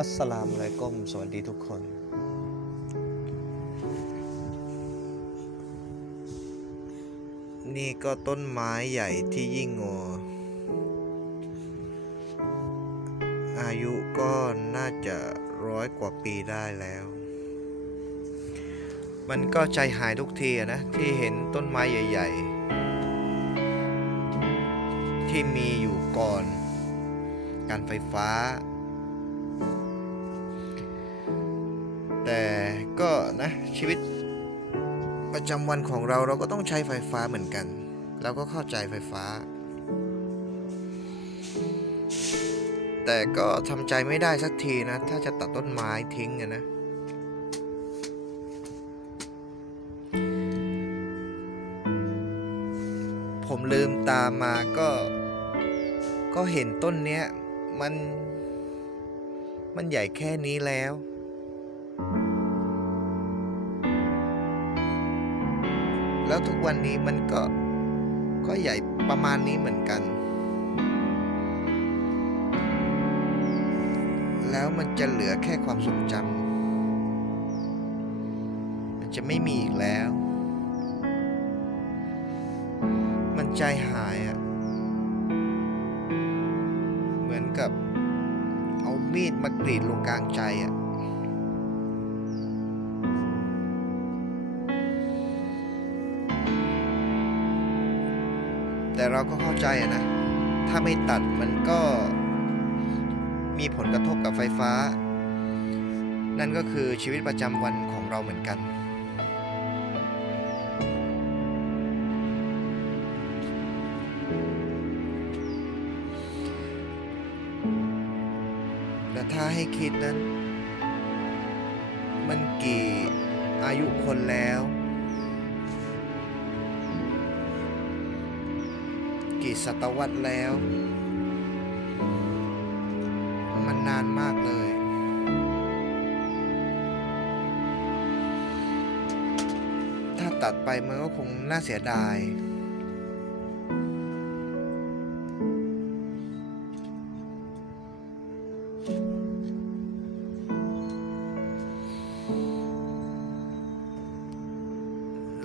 อัสสลามุอะลัยกุมสวัสดีทุกคน นี่ก็ต้นไม้ใหญ่ที่ยิ่งงอ อายุก็น่าจะร้อยกว่าปีได้แล้ว มันก็ใจหายทุกทีนะ ที่เห็นต้นไม้ใหญ่ ๆ ที่มีอยู่ก่อน การไฟฟ้า แต่ก็นะชีวิตประจำวันของเราเราก็ต้องใช้ไฟฟ้าเหมือนกัน เราก็เข้าใจไฟฟ้า แต่ก็ทำใจไม่ได้สักทีนะ ถ้าจะตัดต้นไม้ทิ้งนะผมลืมตามมาก็ ก็เห็นต้นเนี้ย มัน มันใหญ่แค่นี้แล้ว แล้วทุกวันนี้มันก็ก็ใหญ่ประมาณนี้เหมือนกัน แล้วมันจะเหลือแค่ความทรงจำมันจะไม่มีอีกแล้ว มันใจหายอะ่ะ เหมือนกับเอามีดมากรีดลงกลางใจอะ แต่เราก็เข้าใจอะนะ ถ้าไม่ตัดมันก็มีผลกระทบกับไฟฟ้า นั่นก็คือชีวิตประจำวันของเราเหมือนกัน แต่ถ้าให้คิดนั้น มันกี่อายุคนแล้ว กี่ศตวรรษแล้ว มันนานมากเลย ถ้าตัดไปมันก็คงน่าเสียดาย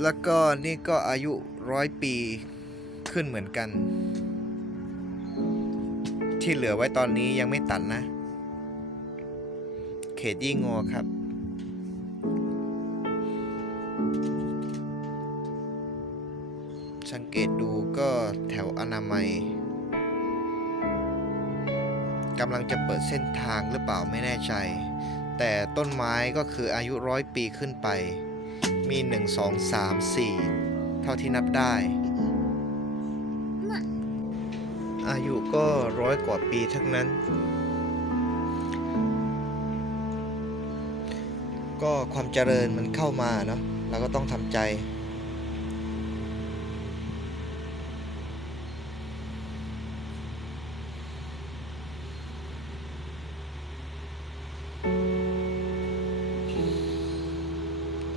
แล้วก็นี่ก็อายุร้อยปี ขึ้นเหมือนกัน ที่เหลือไว้ตอนนี้ยังไม่ตัดนะ เขตยี่งอครับสังเกตดูก็แถวอนามัยกำลังจะเปิดเส้นทางหรือเปล่าไม่แน่ใจ แต่ต้นไม้ก็คืออายุร้อยปีขึ้นไป มี 1 2 3 4 เท่าที่นับได้ อายุก็ร้อยกว่าปีทั้งนั้น ก็ความเจริญมันเข้ามาเนาะเราก็ต้องทำใจ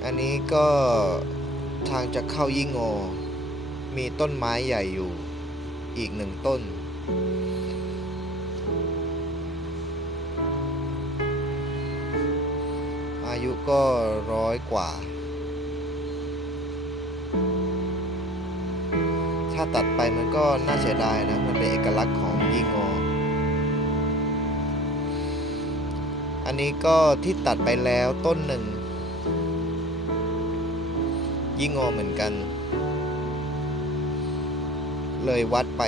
อันนี้ก็ทางจะเข้ายิ่งโงมีต้นไม้ใหญ่อยู่อีกหนึ่งต้น อายุก็ร้อยกว่า ถ้าตัดไปมันก็น่าเสียดายนะ มันเป็นเอกลักษณ์ของยิ่งโงอันนี้ก็ที่ตัดไปแล้วต้นหนึ่งยิ่งงอเหมือนกัน เลยวัดไป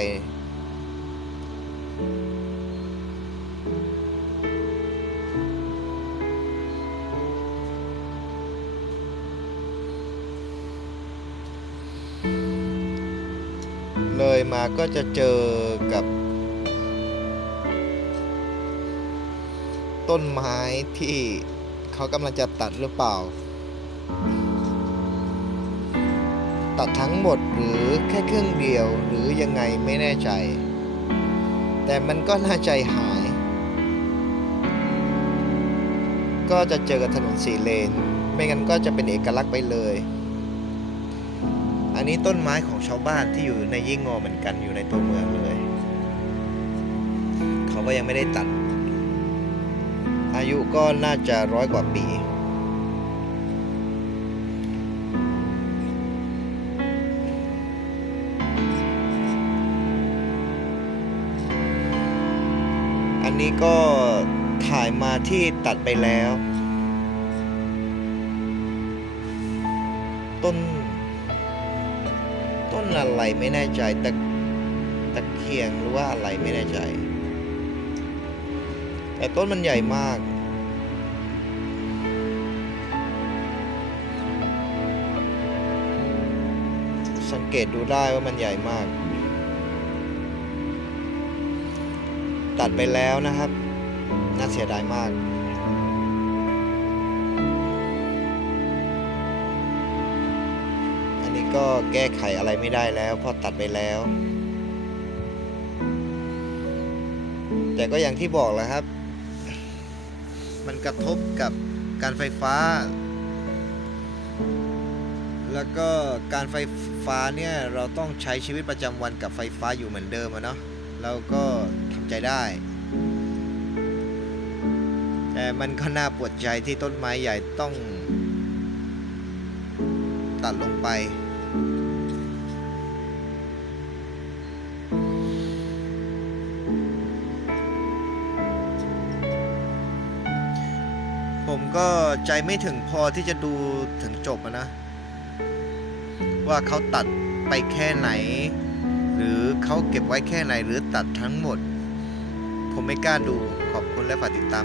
เลยมาก็จะเจอกับ ต้นไม้ที่เขากำลังจะตัดหรือเปล่า ตัดทั้งหมดหรือแค่ครึ่งเดียวหรือยังไงไม่แน่ใจ แต่มันก็น่าใจหาย ก็จะเจอกับถนนสี่เลน ไม่งั้นก็จะเป็นเอกลักษณ์ไปเลย อันนี้ต้นไม้ของชาวบ้านที่อยู่ในยิ่งงอเหมือนกันอยู่ในตัวเมืองเลย เขาก็ยังไม่ได้ตัด อายุก็น่าจะร้อยกว่าปี อันนี้ก็ถ่ายมาที่ตัดไปแล้ว ต้น ต้นอะไรไม่แน่ใจตะตะเคียงหรือว่าอะไรไม่แน่ใจ แต่ต้นมันใหญ่มาก สังเกตดูได้ว่ามันใหญ่มาก ตัดไปแล้วนะครับ น่าเสียดายมาก นี้ก็แก้ไขอะไรไม่ได้แล้วเพราะตัดไปแล้ว แต่ก็อย่างที่บอกแหละครับ มันกระทบกับการไฟฟ้า แล้วก็การไฟฟ้าเนี่ยเราต้องใช้ชีวิตประจำวันกับไฟฟ้าอยู่เหมือนเดิมอะเนาะเราก็ทำใจได้แต่มันก็น่าปวดใจที่ต้นไม้ใหญ่ต้องตัดลงไป ผมก็ใจไม่ถึงพอที่จะดูถึงจบนะ ว่าเขาตัดไปแค่ไหน หรือเขาเก็บไว้แค่ไหนหรือตัดทั้งหมด ผมไม่กล้าดูขอบคุณและฝากติดตาม